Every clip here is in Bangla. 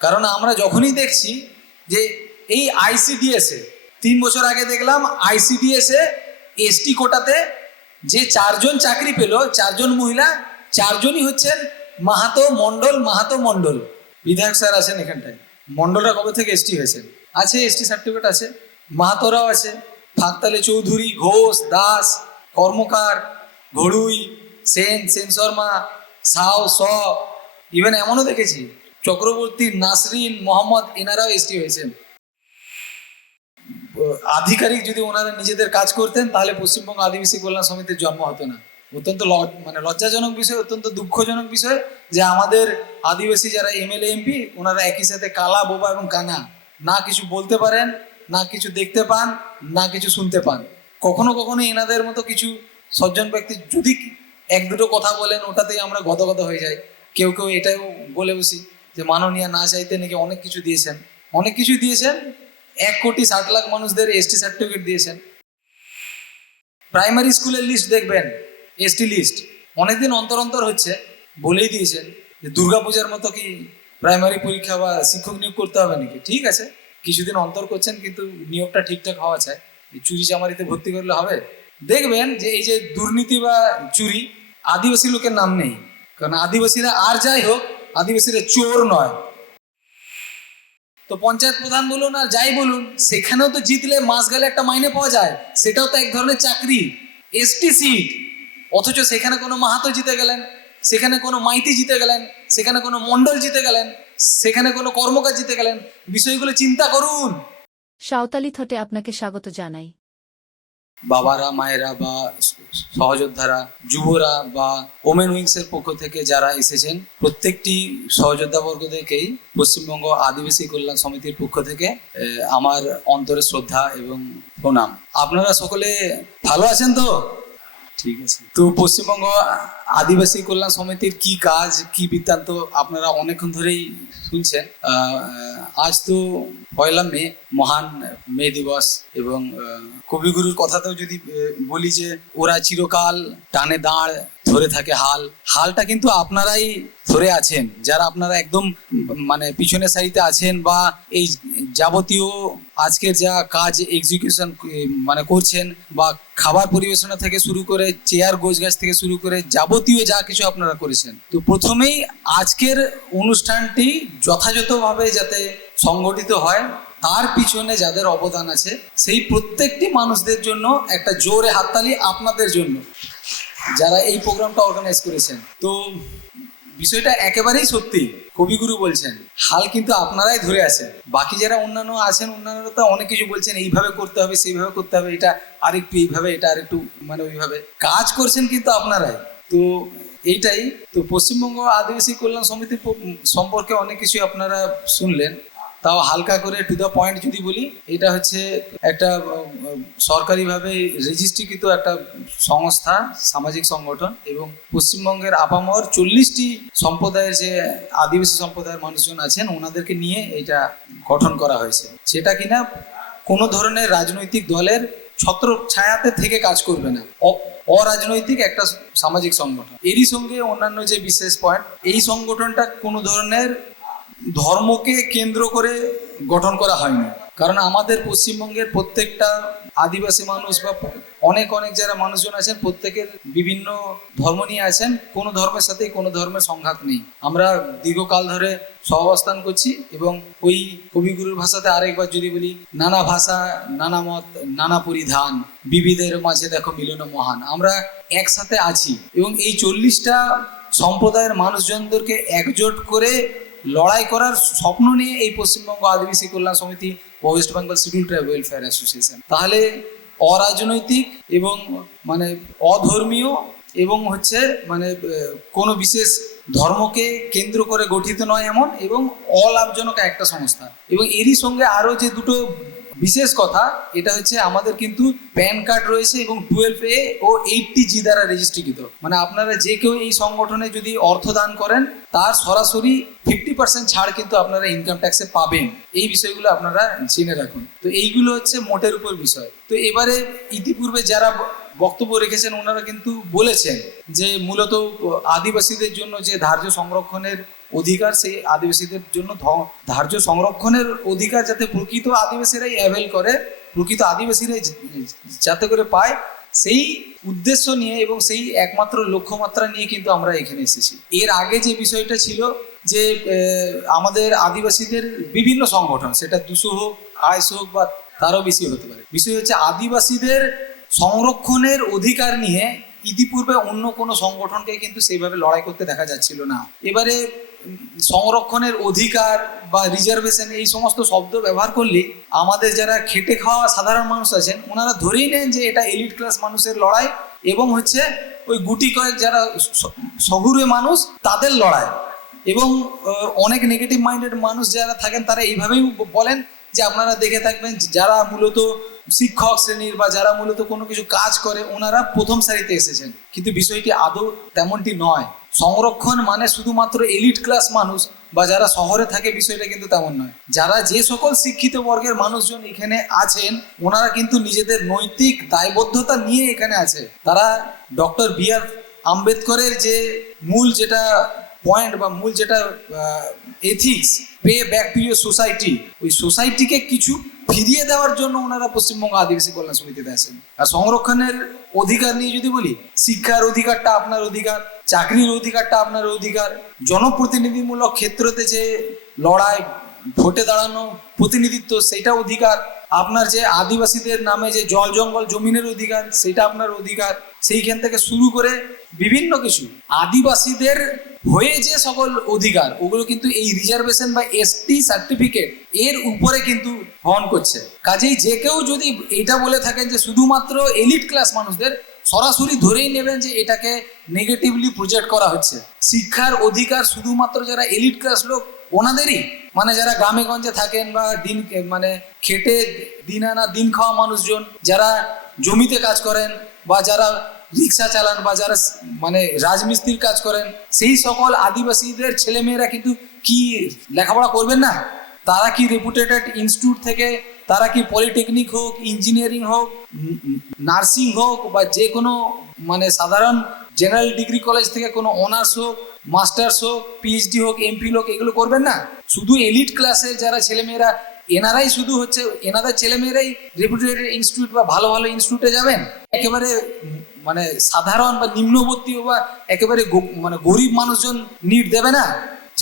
কারণ আমরা যখনই দেখছি যে এই আইসিডিএস তিন বছর আগে দেখলাম আইসিডিএস এসটি কোটাতে যে চারজন চাকরি পেল, চারজন মহিলা, চারজনই হচ্ছেন মাহাতো মণ্ডল মাহাতো মণ্ডল। বিধায়ক স্যার আছেন এখানটায়। মণ্ডলরা কবে থেকে এসটি হয়েছেন? আছে এসটি সার্টিফিকেট আছে। মাহাতোরাও আছে। ফাঁকতালে চৌধুরী, ঘোষ, দাস, কর্মকার, ঘড়ুই, সেন সেন শর্মা, সাও, স। ইভেন এমনও দেখেছি চক্রবর্তী নাসরিন মোহাম্মদ এনারাও এসটি হয়েছেন। আধিকারিক যদি ওনারা নিজেদের কাজ করতেন, তাহলে পশ্চিমবঙ্গ আদিবাসী কল্যাণ সমিতির জন্ম হতো না। অত্যন্ত মানে লজ্জাজনক বিষয়, অত্যন্ত দুঃখজনক বিষয় যে আমাদের আদিবাসী যারা এমএলএ, এমপি, ওনারা একই সাথে কালা, বোবা এবং কানা না কিছু বলতে পারেন, না কিছু দেখতে পান, না কিছু শুনতে পান। কখনো কখনো এনাদের মতো কিছু সজ্জন ব্যক্তি যদি এক দুটো কথা বলেন, ওটাতেই আমরা গদগদ হয়ে যাই। কেউ কেউ এটাও বলে বসি। যে মাননীয় না চাইতে নাকি অনেক কিছু দিয়েছেন। অনেক কিছু দিয়েছেন। এক কোটি ষাট লাখ মানুষদের এসটি সার্টিফিকেট দিয়েছেন। প্রাইমারি স্কুলের লিস্ট দেখবেন, এসটি লিস্ট অনেকদিন অন্তর অন্তর হচ্ছে, বলেই দিয়েছেন যে দুর্গাপূজার মতো কি প্রাইমারি পরীক্ষা বা শিক্ষক নিয়োগ করতে হবে নাকি? ঠিক আছে, কিছুদিন অন্তর করছেন কিন্তু নিয়োগটা ঠিকঠাক হওয়া চাই। চুরি চামারিতে ভর্তি করলে হবে। দেখবেন যে এই যে দুর্নীতি বা চুরি, আদিবাসী লোকের নাম নেই। কারণ আদিবাসীরা আর যাই হোক আদিবাসীরা চোর নয়। তো পঞ্চায়েত প্রধান বলুন আর যাই বলুন, সেখানেও তো জিতলে মাস গেলে একটা মাইনে পাওয়া যায়, সেটাও তো এক ধরনের চাকরি। এসটি সিট, অথচ সেখানে কোনো মাহাতো জিতে গেলেন, সেখানে কোনো মাইতি জিতে গেলেন, সেখানে কোনো মণ্ডল জিতে গেলেন, সেখানে কোনো কর্মকার জিতে গেলেন, বিষয়গুলো চিন্তা করুন। সাঁওতালি থটে আপনাকে স্বাগত জানাই। বাবারা, মায়েরা বা সহযোদ্ধারা, যুবরা বা ওমেন উইংস এর পক্ষ থেকে যারা এসেছেন, প্রত্যেকটি সহযোদ্ধা বর্গদেরকেই পশ্চিমবঙ্গ আদিবাসী কল্যাণ সমিতির পক্ষ থেকে আমার অন্তরে শ্রদ্ধা এবং প্রণাম। আপনারা সকলে ভালো আছেন তো? ঠিক আছে। তো পশ্চিমবঙ্গ আদিবাসী কল্যাণ সমিতির কি কাজ, কি বৃত্তান্ত আপনারা অনেকক্ষণ ধরেই শুনছেন। আজ তো পয়লা মে, মহান মে দিবস এবং কবিগুরুর কথাতেও যদি বলি যে ওরা চিরকাল টানে দাঁড় ধরে থাকে হাল। হালটা কিন্তু আপনারাই ধরে আছেন। যারা আপনারা একদম মানে পিছনের সারিতে আছেন বা এই যাবতীয় আজকের যা কাজ এক্সিকিউশন মানে করছেন বা খাবার পরিবেশনা থেকে শুরু করে চেয়ার গোছ গাছ থেকে শুরু করে যাবতীয় যা কিছু আপনারা করেছেন। তো প্রথমেই আজকের অনুষ্ঠানটি যথাযথভাবে যাতে সংগঠিত হয়, তার পিছনে যাদের অবদান আছে, সেই প্রত্যেকটি মানুষদের জন্য একটা জোরে হাততালি আপনাদের জন্য। যারা এই প্রোগ্রামটা অর্গানাইজ করেছেন। তো বিষয়টা একেবারেই সত্যি, কবিগুরু বলছেন, হাল কিন্তু আপনারাই ধরে আছেন। বাকি যারা অন্যান্য আছেন, অন্যান্যরা তো অনেক কিছু বলছেন, এইভাবে করতে হবে, সেইভাবে করতে হবে, এটা আরেকটু এইভাবে, এটা আরেকটু মানে ওইভাবে। কাজ করছেন কিন্তু আপনারাই। তো এইটাই, তো পশ্চিমবঙ্গ আদিবাসী কল্যাণ সমিতি সম্পর্কে অনেক কিছু আপনারা শুনলেন। তাও হালকা করে টু দ্য পয়েন্ট যদি বলি, এটা হচ্ছে একটা সরকারিভাবে রেজিস্ট্রিকৃত একটা সংস্থা, সামাজিক সংগঠন এবং পশ্চিমবঙ্গের আপামর চল্লিশটি সম্প্রদায়ের যে আদিবাসী সম্প্রদায়ের মানুষজন আছেন, ওনাদেরকে নিয়ে এটা গঠন করা হয়েছে। সেটা কিনা কোনো ধরনের রাজনৈতিক দলের ছত্র ছায়াতে থেকে কাজ করবে না। অরাজনৈতিক একটা সামাজিক সংগঠন। এরই সঙ্গে অন্যান্য যে বিশেষ পয়েন্ট এই সংগঠনটা কোনো ধরনের ধর্মকে কেন্দ্র করে গঠন করা হয়নি। কারণ আমাদের পশ্চিমবঙ্গের প্রত্যেকটা আদিবাসী মানুষ বা অনেক অনেক যারা মানুষজন আছেন, প্রত্যেকের বিভিন্ন ধর্ম নিয়ে আছেন, কোনো ধর্মের সাথে কোনো ধর্মের সংঘাত নেই। আমরা দীর্ঘকাল ধরে সহাবস্থান করছি এবং ওই কবিগুরুর ভাষাতে আরেকবার যদি বলি, নানা ভাষা, নানা মত, নানা পরিধান, বিবিধের মাঝে দেখো মিলন মহান। আমরা একসাথে আছি এবং এই চল্লিশটা সম্প্রদায়ের মানুষজনদেরকে একজোট করে লড়াই করার স্বপ্ন নিয়ে এই পশ্চিমবঙ্গ আদিবাসী কল্যাণ সমিতি ও West Bengal schedule tribe welfare association. তাহলে অরাজনৈতিক এবং মানে অধর্মীয় এবং হচ্ছে মানে কোনো বিশেষ ধর্মকে কেন্দ্র করে গঠিত নয় এমন এবং অলাভজনক একটা সংস্থা। এবং এরই সঙ্গে আরও যে দুটো বিশেষ কথা, এটা হচ্ছে আমাদের কিন্তু প্যান কার্ড রয়েছে এবং টুয়েলভ এ ও এইটটি জি দ্বারা রেজিস্ট্রিকৃত মানে আপনারা যে কেউ এই সংগঠনে যদি অর্থ দান করেন, তার সরাসরি ফিফটি পার্সেন্ট ছাড় কিন্তু আপনারা ইনকাম ট্যাক্সে পাবেন। এই বিষয়গুলো আপনারা জেনে রাখুন। তো এইগুলো হচ্ছে মোটের উপর বিষয়। তো এবারে ইতিপূর্বে যারা বক্তব্য রেখেছেন, ওনারা কিন্তু বলেছেন যে মূলত আদিবাসীদের জন্য যে ধার্য সংরক্ষণের অধিকার সেই আদিবাসীদের জন্য ধার্য সংরক্ষণের অধিকার যাতে প্রকৃত আদিবাসীরাই অ্যাভেল করে, প্রকৃত আদিবাসীরাই যাতে করে পায়, সেই উদ্দেশ্য নিয়ে এবং সেই একমাত্র লক্ষ্যমাত্রা নিয়ে কিন্তু আমরা এখানে এসেছি। এর আগে যে বিষয়টা ছিল যে আমাদের আদিবাসীদের বিভিন্ন সংগঠন, সেটা দুশো হোক, আড়াইশো হোক বা তারও বেশি হতে পারে। বিষয় হচ্ছে আদিবাসীদের সংরক্ষণের অধিকার নিয়ে ইতিপূর্বে অন্য কোনো সংগঠনকে কিন্তু সেইভাবে লড়াই করতে দেখা যাচ্ছিল না। এবারে সংরক্ষণের অধিকার বা রিজার্ভেশন এই সমস্ত শব্দ ব্যবহার করলে আমাদের যারা খেটে খাওয়া সাধারণ মানুষ আছেন, ওনারা ধরেই নেন যে এটা এলিট ক্লাস মানুষের লড়াই এবং হচ্ছে ওই গুটি কয়েক যারা শহুরে মানুষ তাদের লড়াই। এবং অনেক নেগেটিভ মাইন্ডেড মানুষ যারা থাকেন, তারা এইভাবেই বলেন যে আপনারা দেখে থাকবেন যারা মূলত শিক্ষক শ্রেণির বা যারা মূলত কোনো কিছু কাজ করে, ওনারা প্রথম সারিতে এসেছেন। কিন্তু বিষয়টি আদৌ তেমনটি নয়। সংরক্ষণ মানে শুধুমাত্র এলিট ক্লাস মানুষ বা যারা শহরে থাকে, বিষয়টা কিন্তু তেমন নয়। যারা যে সকল শিক্ষিত বর্গের মানুষজন এখানে আছেন, ওনারা কিন্তু নিজেদের নৈতিক দায়বদ্ধতা নিয়ে এখানে আছে। তারা ডক্টর বি আর আম্বেদকরের যে মূল যেটা পয়েন্ট বা মূল যেটা ethics pay back to your society ওই সোসাইটিকে কিছু ফিরিয়ে দেওয়ার জন্য ওনারা পশ্চিমবঙ্গ আদিবাসী কল্যাণ সমিতিতে আছেন। আর সংরক্ষণের অধিকার নিয়ে যদি বলি, শিক্ষার অধিকারটা আপনার অধিকার চাকরির অধিকারটা আপনার অধিকার। জনপ্রতিনিধিমূলক ক্ষেত্রতে যে লড়াই, ভোটে দাঁড়ানো প্রতিনিধিত্ব, সেটা অধিকার। আপনার যে আদিবাসীদের নামে যে জল জঙ্গল জমিনের অধিকার, সেটা আপনার অধিকার। সেইখান থেকে শুরু করে বিভিন্ন কিছু। আদিবাসীদের হয়ে যে সকল অধিকার, ওগুলো কিন্তু এই রিজার্ভেশন বা এসটি সার্টিফিকেট এর উপরে কিন্তু বহন করছে। কাজেই যে কেউ যদি এটা বলে থাকেন যে শুধুমাত্র এলিট ক্লাস মানুষদের সরাসরি ধরেই নেবেন যে এটাকে নেগেটিভলি প্রজেক্ট করা হচ্ছে। শিক্ষার অধিকার শুধুমাত্র যারা এলিট ক্লাস লোক, ওনাদেরই। মানে যারা গ্রামে গঞ্জে থাকেন বা দিন মানে খেটে দিন আনা, দিন খাওয়া মানুষজন, যারা জমিতে কাজ করেন বা যারা রিক্সা চালান বা যারা মানে রাজমিস্ত্রির কাজ করেন, সেই সকল আদিবাসীদের ছেলেমেয়েরা কিন্তু কি লেখাপড়া করবেন না? তারা কি রেপুটেটেড ইনস্টিটিউট থেকে তারা কি পলিটেকনিক হোক ইঞ্জিনিয়ারিং হোক নার্সিং হোক বা যে কোনো মানে সাধারণ জেনারেল ডিগ্রি কলেজ থেকে কোনো অনার্স হোক মাস্টার্স হোক পিএইচডি হোক এমফিল হোক, এগুলো করবেন না। শুধু এলিট ক্লাসের যারা ছেলেমেয়েরা, এনারাই শুধু হচ্ছে, এনাদের ছেলেমেয়েরাই রেপুটেটেড ইনস্টিটিউট বা ভালো ভালো ইনস্টিটিউটে যাবেন। একেবারে মানে সাধারণ বা নিম্নবর্তী বা একেবারে মানে গরিব মানুষজন নিট দেবে না,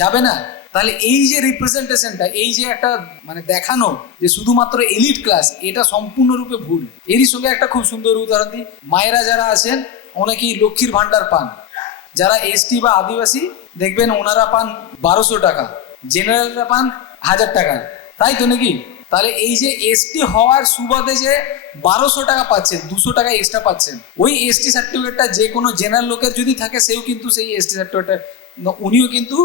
যাবে না। তাহলে এই যে রিপ্রেজেন্টেশনটা এই যে একটা মানে দেখানো যে শুধুমাত্র এলিট ক্লাস এটা সম্পূর্ণরূপে ভুল। এরই সঙ্গে একটা খুব সুন্দর উদাহরণ দিই। মায়েরা যারা আছেন, অনেকেই লক্ষ্মীর ভান্ডার পান। যারা এসটি বা আদিবাসী, দেখবেন ওনারা পান বারোশো টাকা জেনারেলরা পান হাজার টাকা। তাই তো নাকি? তাহলে এই যে এসটি হওয়ার সুবাদে যে বারোশো টাকা পাচ্ছেন, দুশো টাকা এক্সট্রা পাচ্ছেন, ওই এসটি সার্টিফিকেটটা যে কোনো জেনারেল লোকের যদি থাকে, সেও কিন্তু সেই এসটি সার্টিফিকেটটা উনিও কিন্তু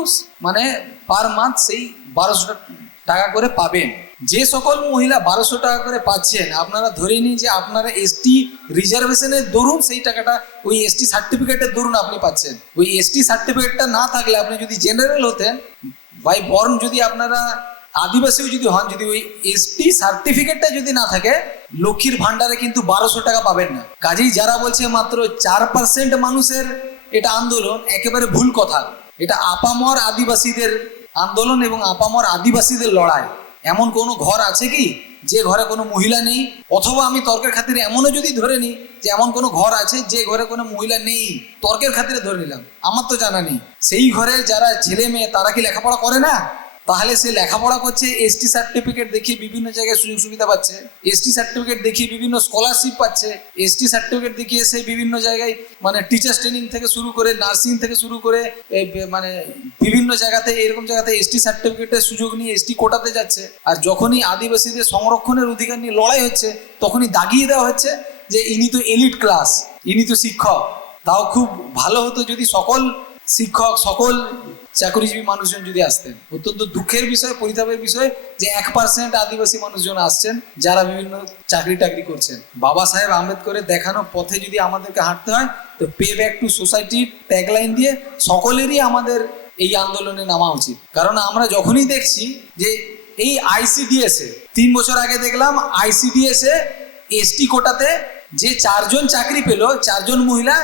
মানে পার মান্থ সেই বারোশো টাকা করে পাবেন। যে সকল মহিলা বারোশো টাকা করে পাচ্ছেন, আপনারা ধরে নিন যে আপনারা এসটি রিজার্ভেশনের দরুন সেই টাকাটা ওই এসটি সার্টিফিকেটের দরুন আপনি পাচ্ছেন। ওই এসটি সার্টিফিকেটটা না থাকলে আপনি যদি জেনারেল হতেন বাই বর্ন যদি আপনারা আদিবাসীও যদি হন, যদি ওই এসটি সার্টিফিকেটটা যদি না থাকে, লক্ষ্মীর ভান্ডারে কিন্তু বারোশো টাকা পাবেন না। কাজেই যারা বলছে মাত্র চার পার্সেন্ট মানুষের এটা আন্দোলন, একেবারে ভুল কথা। এটা আপামর আদিবাসীদের আন্দোলন এবং আপামর আদিবাসীদের লড়াই। এমন কোনো ঘর আছে কি? যে ঘরে কোনো মহিলা নেই? অথবা আমি তর্কের খাতিরে এমনও যদি ধরে নিই যে এমন কোনো ঘর আছে যে ঘরে কোনো মহিলা নেই? তর্কের খাতিরে ধরে নিলাম। আমার তো জানা নেই। সেই ঘরে যারা ছেলে মেয়ে, তারা কি লেখাপড়া করে না? তাহলে সে লেখাপড়া করছে এসটি সার্টিফিকেট দেখিয়ে বিভিন্ন জায়গায় সুযোগ সুবিধা পাচ্ছে এসটি সার্টিফিকেট দেখিয়ে বিভিন্ন স্কলারশিপ পাচ্ছে এসটি সার্টিফিকেট দেখিয়ে সে বিভিন্ন জায়গায় মানে টিচার্স ট্রেনিং থেকে শুরু করে নার্সিং থেকে শুরু করে মানে বিভিন্ন জায়গাতে, এরকম জায়গাতে এসটি সার্টিফিকেটের সুযোগ নিয়ে এসটি কোটাতে যাচ্ছে। আর যখনই আদিবাসীদের সংরক্ষণের অধিকার নিয়ে লড়াই হচ্ছে, তখনই দাগিয়ে দেওয়া হচ্ছে যে ইনি তো এলিট ক্লাস ইনি তো শিক্ষক। তাও খুব ভালো হতো যদি সকল শিক্ষক সকল চাকরিজীবী মানুষজন যদি আসতেন, অত্যন্ত দুঃখের বিষয়, পরিতাপের বিষয় যে এক পার্সেন্ট আদিবাসী মানুষজন আসছেন যারা বিভিন্ন চাকরি টাকরি করছেন। বাবা সাহেব আম্বেদকরের দেখানো পথে যদি আমাদেরকে হাঁটতে হয়, তো pay back to society tagline দিয়ে সকলেরই আমাদের এই আন্দোলনে নামা উচিত। কারণ আমরা যখনই দেখছি যে এই আইসিডিএস এ, তিন বছর আগে দেখলাম আইসিডিএস এ এসটি কোটাতে যে চারজন চাকরি পেল, চারজন মহিলা,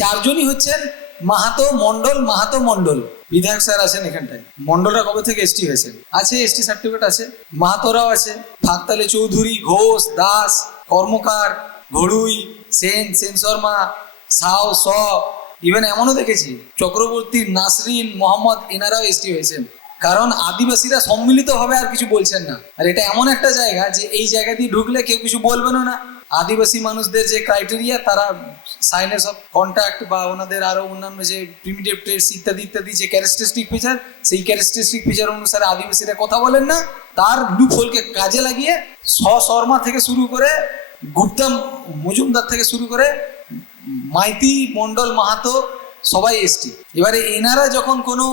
চারজনই হচ্ছেন মাহাতো মন্ডল, মাহাতো মণ্ডল বিধায়ক স্যার আছেন এখানটায়। মন্ডলরা কবে থেকে এসটি হয়েছে? আছে এসটি সার্টিফিকেট আছে। মাহাতোরাও আছে। ফাঁকতালে চৌধুরী, ঘোষ, দাস, কর্মকার, ঘড়ুই, সেন সেন শর্মা, সাও, স। ইভেন এমনও দেখেছি, চক্রবর্তী, নাসরিন, মোহাম্মদ, এনারাও এসটি হয়েছেন। কারণ আদিবাসীরা সম্মিলিত ভাবে আর কিছু বলছেন না। আর এটা এমন একটা জায়গা যে এই জায়গা দিয়ে ঢুকলে কেউ কিছু বলবেনও না। আদিবাসী মানুষদের যে ক্রাইটেরিয়া তারা সাইনেস অফ কন্ট্যাক্ট বা ওনাদের আরও অন্যান্য যে প্রিমিটিভ ট্রেডস ইত্যাদি ইত্যাদি যে ক্যারেক্টারিস্টিক ফিচার সেই ক্যারেক্টারিস্টিক ফিচার অনুসারে আদিবাসীরা কথা বলেন না। তার লুপহোলকে কাজে লাগিয়ে স শর্মা থেকে শুরু করে গুপ্তা মজুমদার থেকে শুরু করে মাইতি মন্ডল মাহাতো সবাই এসটি এবারে এনারা যখন কোনো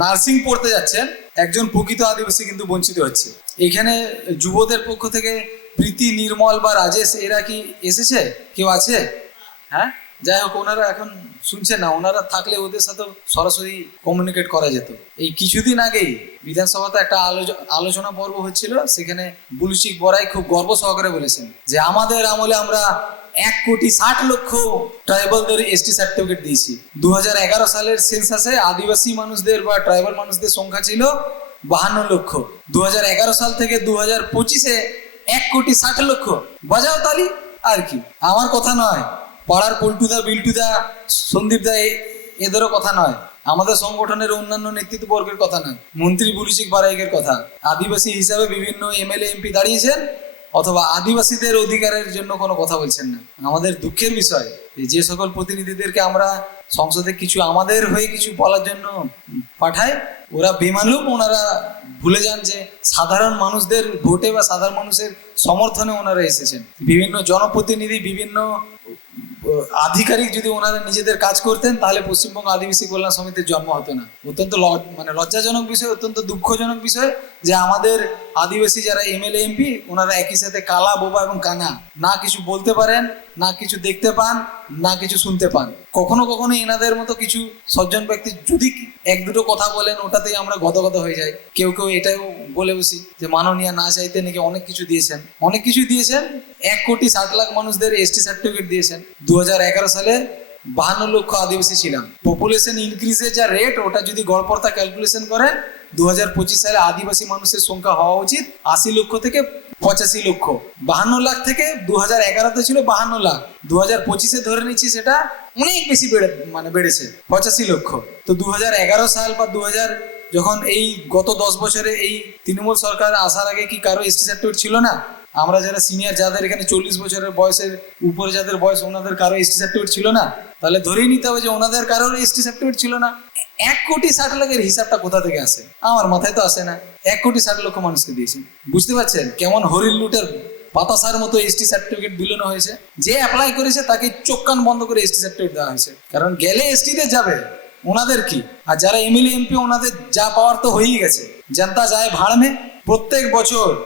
নার্সিং পড়তে যাচ্ছেন, একজন প্রকৃত আদিবাসী কিন্তু বঞ্চিত হচ্ছে। এখানে যুবদের পক্ষ থেকে প্রীতি, নির্মল বা রাজেশ, এরা কি এসেছে? কেউ আছে? হ্যাঁ? যাই হোক, ওনারা এখন শুনছে না। ওনারা থাকলে ওদের সাথে সরাসরি কমিউনিকেট করা যেত। এই কিছুদিন আগেই বিধানসভাতে একটা আলোচ- আলোচনা পর্ব হচ্ছিল। সেখানে বুলুচিক বড়াই খুব গর্ব সহকারে বলেছেন যে, আমাদের আমলে আমরা এক কোটি ষাট লক্ষ ট্রাইবালদের এসটি সার্টিফিকেট দিয়েছি। দু হাজার এগারো সালের সেন্সাসে আদিবাসী মানুষদের বা ট্রাইবাল মানুষদের সংখ্যা ছিল বাহান্ন লক্ষ। দু হাজার এগারো সাল থেকে দু হাজার পঁচিশে এক কোটি ষাট লক্ষ। বাজাও তালি, আর কি? আমার কথা নয়। পাড়ার পল্টুদা, বিল্টুদা, সন্দীপদা এদেরও কথা নয়। আমাদের সংগঠনের অন্যান্য নেতৃত্ববর্গের কথা নয়। মন্ত্রী বুলুচিক বারাইকের কথা। আদিবাসী হিসাবে বিভিন্ন এমএলএ, এমপি দাঁড়িয়েছেন, অথবা আদিবাসীদের অধিকারের জন্য কোনো কথা বলছেন না। আমাদের দুঃখের বিষয় যে সকল প্রতিনিধিদেরকে আমরা সংসদে কিছু আমাদের হয়ে কিছু বলার জন্য পাঠাই ওরা বেমালুম, ওনারা ভুলে যান যে সাধারণ মানুষদের ভোটে বা সাধারণ মানুষের সমর্থনে ওনারা এসেছেন। বিভিন্ন জনপ্রতিনিধি, বিভিন্ন আধিকারিক যদি ওনারা নিজেদের কাজ করতেন, তাহলে পশ্চিমবঙ্গ আদিবাসী কল্যাণ সমিতির জন্ম হতো না। অত্যন্ত মানে লজ্জাজনক বিষয়, অত্যন্ত দুঃখজনক বিষয় যে আমাদের আদিবাসী যারা এমএলএ, এমপি, ওনারা একই সাথে কালা, বোবা এবং কানা না কিছু বলতে পারেন না কিছু দেখতে পান, না কিছু শুনতে পান। কখনো কখনো এনাদের মতো কিছু সজ্জন ব্যক্তি যদি এক দুটো কথা বলেন, ওটাতেই আমরা গদগদ হয়ে যাই। কেউ কেউ এটাও বলে বসি যে, মাননীয় না চাইতে নাকি অনেক কিছু দিয়েছেন। অনেক কিছু দিয়েছেন, এক কোটি ষাট লাখ মানুষদের এসটি সার্টিফিকেট দিয়েছেন। দু হাজার এগারো সালে বাহান্ন লক্ষ আদিবাসী ছিলাম। পপুলেশন ইনক্রিজের যা রেট ওটা যদি গড়পড়তা ক্যালকুলেশন করেন দু হাজার পঁচিশ সালে আদিবাসী মানুষের সংখ্যা হওয়া উচিত আশি লক্ষ থেকে পঁচাশি লক্ষ। বাহান্ন লাখ থেকে দু হাজার এগারোতে ছিল বাহান্ন লাখ। দু হাজার পঁচিশে ধরে নিচ্ছি সেটা অনেক বেশি বেড়ে মানে বেড়েছে, পঁচাশি লক্ষ। তো দু এগারো সাল বা দু হাজার যখন এই গত দশ বছরে এই তৃণমূল সরকার আসার আগে কি কারও এসটি সার্টিফিকেট ছিল না? আমরা যারা সিনিয়র যাদের এখানে চল্লিশ বছরের বয়সের, উপরে যাদের বয়স, ওনাদের কারও এসটি সার্টিফিকেট ছিল না? তাহলে ধরেই নিতে হবে যে ওনাদের কারোর এসটি সার্টিফিকেট ছিল না। এক কোটি ষাট লাখের হিসাবটা কোথা থেকে আসে? আমার মাথায় তো আসে না। এক কোটি ষাট লক্ষ মানুষকে দিয়েছি। বুঝতে পারছেন? কেমন হরিণ লুটের বাতাসার মতো এসটি সার্টিফিকেট বিলোনো হয়েছে। যে অ্যাপ্লাই করেছে তাকে চোখ কান বন্ধ করে এসটি সার্টিফিকেট দেওয়া হয়েছে। কারণ গেলে এসটিতে যাবে। ওনাদের কি? আর যারা এমএলএ এমপি ওনাদের যা পাওয়ার তো হয়েই গেছে। জনতা যায় ভাড়মে। প্রত্যেক বছর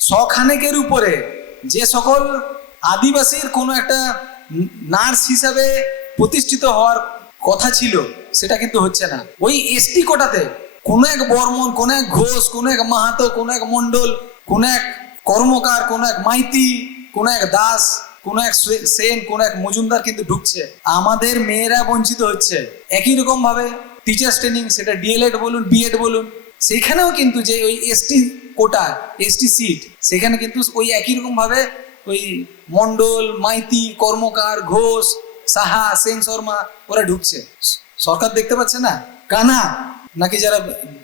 শখানেকের উপরে যে সকল আদিবাসীর কোনো একটা নার্স হিসাবে প্রতিষ্ঠিত হওয়ার কথা ছিল সেটা কিন্তু হচ্ছে না। ওই এসটি কোটাতে কোনো এক বর্মন, কোনো এক ঘোষ, কোনো এক মাহাতো, কোনো এক মণ্ডল, কোনো এক কর্মকার, কোনো এক মাইতি, কোনো এক দাস, কোন এক সেন, কোন এক মজুমদার কিন্তু ঢুকছে। আমাদের মেয়েরা বঞ্চিত হচ্ছে। একই রকম ভাবে টিচার্স ট্রেনিং সেটা ডিএলএড বলুন বিএড বলুন সেখানেও কিন্তু যে ওই এসটি কোটা এসটি সিট সেখানে কিন্তু ওই একই রকম ভাবে ওই মন্ডল মাইতি, কর্মকার, ঘোষ, সাহা, সেন, শর্মা ওরা ঢুকছে। সরকার দেখতে পাচ্ছে না? কানা? নাকি যারা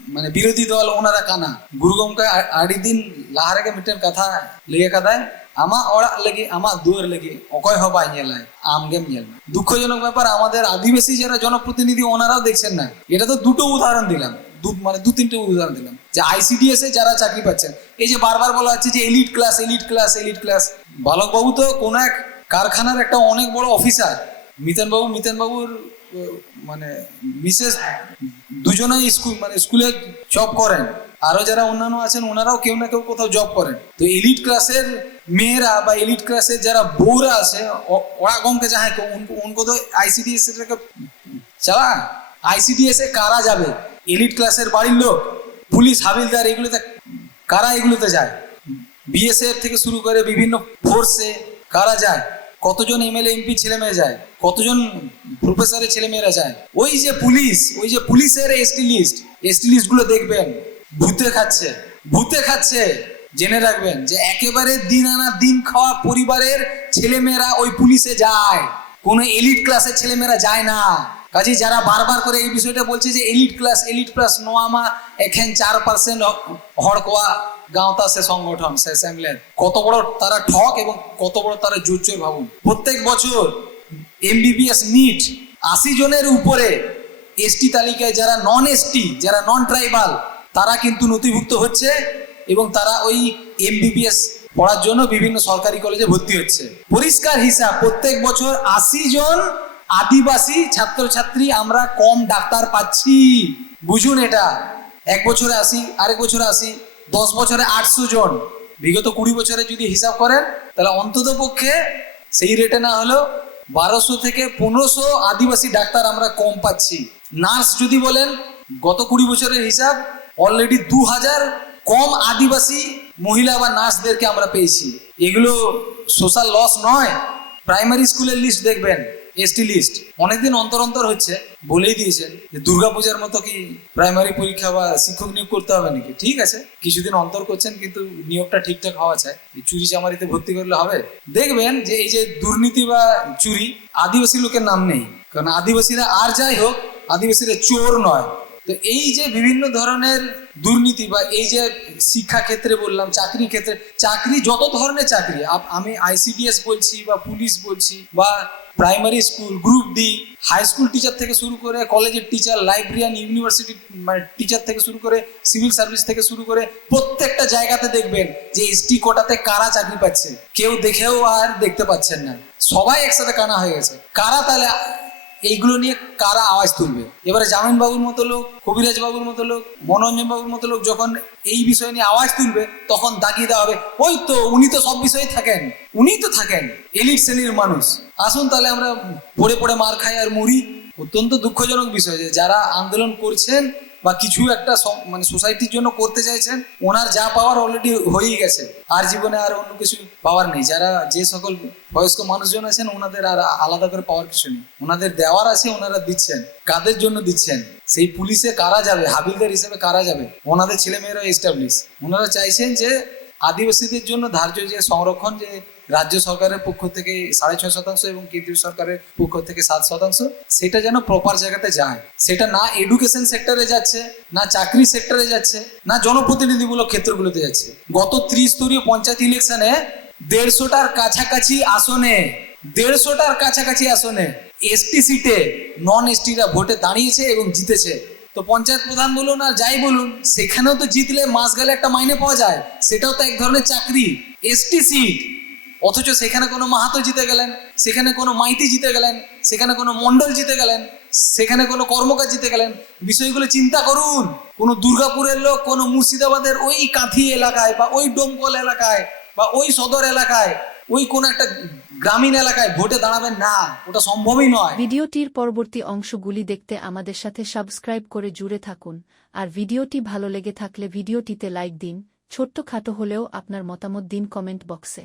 মানে বিরোধী দল ওনারা কানা? গুরু গমকে আড়ি দিন লাহারাকে মিটের কথা লিয়ে কাদায় আমা অড়াগ লেগে আমা দুয়ার লেগে অকয় হবাই ñেলায় আমগেম ñেল না দুঃখজনক ব্যাপার আমাদের আদিবাসী যারা জনপ্রতিনিধি ওনারাও দেখছেন না। এটা তো দুটো উদাহরণ দিলাম। দু মানে দু তিনটে উদাহরণ দিলাম। যে আইসিডিএস এ যারা চাকরি পাচ্ছেন এই যে বারবার বলা হচ্ছে যে elite class elite class elite class. বালকবাবু তো কোন এক কারখানার একটা অনেক বড় অফিসার। মিতন বাবু মিতন বাবুর আহ, মানে বিশেষ দুজনেই স্কুল মানে স্কুলে জব করেন। আরও যারা অন্যান্য আছেন, ওনারাও কেউ না কেউ কোথাও জব করেন। তো এলিট ক্লাসের মেয়েরা বা এলিট ক্লাসের যারা বউরা আছে ওরা গমকে যাহাই উনকো তো আইসিডিএস এটাকে চালা? আইসিডিএস এ কারা যাবে? এলিট ক্লাসের বাড়ির লোক, পুলিশ, হাবিলদার, এগুলোতে কারা এগুলোতে যায়? বিএসএফ থেকে শুরু করে বিভিন্ন ফোর্সে কারা যায়? কতজন এমএলএ এমপি ছেলে মেয়ে যায়, কতজন প্রফেসরের ছেলে মেয়েরা যায়, ওই যে পুলিশ ওই যে পুলিশের এসটি লিস্ট এসটি লিস্টগুলো দেখবেন, ভূতে খাচ্ছে ভূতে খাচ্ছে, জেনে রাখবেন যে একেবারে দিন আনা দিন খাওয়া পরিবারের ছেলেমেয়েরা ওই পুলিশে যায়, কোনো এলিট ক্লাসের ছেলেমেয়েরা যায় না। কাজে যারা বারবার করে এই বিষয়টা বলছে যে এলিট ক্লাস এলিট ক্লাস নোয়ামা, এখান চার পার্সেন্ট হড়কোয়া গাঁওতা সে সংগঠন, সে স্যামলেন কত বড় তারা ঠক এবং কত বড় তারা জোচ্চোর ভাবুন। প্রত্যেক বছর এমবিবিএস নিট আশি জনের উপরে এসটি তালিকায় যারা নন এসটি যারা নন ট্রাইবাল তারা কিন্তু নথিভুক্ত হচ্ছে এবং তারা ওই এমবিবিএস পড়ার জন্য বিভিন্ন সরকারি কলেজে ভর্তি হচ্ছে। পরিষ্কার হিসাব, প্রত্যেক বছর আশি জন আদিবাসী ছাত্রছাত্রী আমরা কম ডাক্তার পাচ্ছি। বুঝুন এটা। এক বছরে আসি আরেক বছরে আসি দশ বছরে আটশো জন। বিগত কুড়ি বছরে যদি হিসাব করেন, তাহলে অন্তত পক্ষে সেই রেটে না হলেও বারোশো থেকে পনেরোশো আদিবাসী ডাক্তার আমরা কম পাচ্ছি। নার্স যদি বলেন, গত কুড়ি বছরের হিসাব অলরেডি দু হাজার কম আদিবাসী মহিলা বা নার্সদেরকে আমরা পেয়েছি। এগুলো সোশ্যাল লস নয়। প্রাইমারি স্কুলের লিস্ট দেখবেন। এসটি লিস্ট অনেকদিন অন্তর অন্তর হচ্ছে, বলেই দিয়েছেন যে দুর্গাপূজার মতো কি প্রাইমারি পরীক্ষা বা শিক্ষক নিয়োগ করতে হবে নাকি? ঠিক আছে, কিছুদিন অন্তর করছেন কিন্তু নিয়োগটা ঠিকঠাক হওয়া চাই। চুরি চামারিতে ভর্তি করলে হবে? দেখবেন যে এই যে দুর্নীতি বা চুরি, আদিবাসী লোকের নাম নেই। কারণ আদিবাসীরা আর যাই হোক, আদিবাসীরা চোর নয়। তো এই যে বিভিন্ন ধরনের দুর্নীতি বা এই যে শিক্ষা ক্ষেত্রে বললাম, চাকরি ক্ষেত্রে, চাকরি যত ধরনের চাকরি আমি আইসিডিএস বলছি বা পুলিশ বলছি বা primary school group D high school teacher থেকে শুরু করে কলেজের টিচার লাইব্রেরিয়ান ইউনিভার্সিটি মানে টিচার থেকে শুরু করে সিভিল সার্ভিস থেকে শুরু করে প্রত্যেকটা জায়গাতে দেখবেন যে এসটি কোটাতে কারা চাকরি পাচ্ছে। কেউ দেখেও আর দেখতে পাচ্ছেন না। সবাই একসাথে কানা হয়ে গেছে। কারা তাহলে এইগুলো নিয়ে কারা আওয়াজ তুলবে? এবারে জামিন বাবুর মতো লোক কবিরাজ বাবুর মতো লোক মনোরঞ্জন বাবুর মতো লোক যখন এই বিষয় নিয়ে আওয়াজ তুলবে, তখন দাগিয়ে দেওয়া হবে, ওই তো উনি তো সব বিষয়ে থাকেন, উনি তো থাকেন, এলিট শ্রেণির মানুষ। আসুন তাহলে আমরা পড়ে পড়ে মার খাই আর মুড়ি অত্যন্ত দুঃখজনক বিষয় যে যারা আন্দোলন করছেন বা কিছু একটা মানে সোসাইটির জন্য করতে চাইছেন, ওনার যা পাওয়ার অলরেডি হয়েই গেছে। আর জীবনে আর অন্য কিছু পাওয়ার নেই। যারা যে সকল বয়স্ক মানুষজন আছেন, ওনাদের আর আলাদা করে পাওয়ার কিছু নেই। ওনাদের দেওয়ার আছে, ওনারা দিচ্ছেন। কাদের জন্য দিচ্ছেন? সেই পুলিশে কারা যাবে? হাবিলদার হিসেবে কারা যাবে? ওনাদের ছেলেমেয়েরা এস্টাবলিশ ওনারা চাইছেন যে আদিবাসীদের জন্য ধার্য যে সংরক্ষণ, যে রাজ্য সরকারের পক্ষ থেকে সাড়ে ছয় শতাংশ এবং কেন্দ্রীয় সরকারের পক্ষ থেকে সাত শতাংশ। সেটা যেন প্রপার জায়গাতে যায়। সেটা না এডুকেশন সেক্টরে যাচ্ছে, না চাকরি সেক্টরে যাচ্ছে, না জনপ্রতিনিধিমূলক ক্ষেত্রগুলোতে যাচ্ছে। গত ত্রিস্তরীয় পঞ্চায়েত ইলেকশনে দেড়শোটার কাছাকাছি আসনে, দেড়শোটার কাছাকাছি আসনে এসটি সিটে নন এসটিরা ভোটে দাঁড়িয়েছে এবং জিতেছে। তো পঞ্চায়েত প্রধান বলুন আর যাই বলুন, সেখানেও তো জিতলে মাস গেলে একটা মাইনে পাওয়া যায়। সেটাও তো এক ধরনের চাকরি। এসটি সিট অথচ সেখানে কোনো মাহাতো জিতে গেলেন, সেখানে কোনো মাইতি জিতে গেলেন, সেখানে কোনো মন্ডল জিতে গেলেন, সেখানে কোনো কর্মকার জিতে গেলেন, বিষয়গুলো চিন্তা করুন। কোনো দুর্গাপুরের লোক, কোনো মুর্শিদাবাদের ওই কাঁথি এলাকায় বা ওই ডোমকল এলাকায় বা ওই সদর এলাকায়, ওই কোন একটা গ্রামীণ এলাকায় ভোটে দাঁড়াবেন না। ওটা সম্ভবই নয়। ভিডিওটির পরবর্তী অংশগুলি দেখতে আমাদের সাথে সাবস্ক্রাইব করে জুড়ে থাকুন। আর ভিডিওটি ভালো লেগে থাকলে ভিডিওটিতে লাইক দিন। ছোট্টখাটো হলেও আপনার মতামত দিন কমেন্ট বক্সে।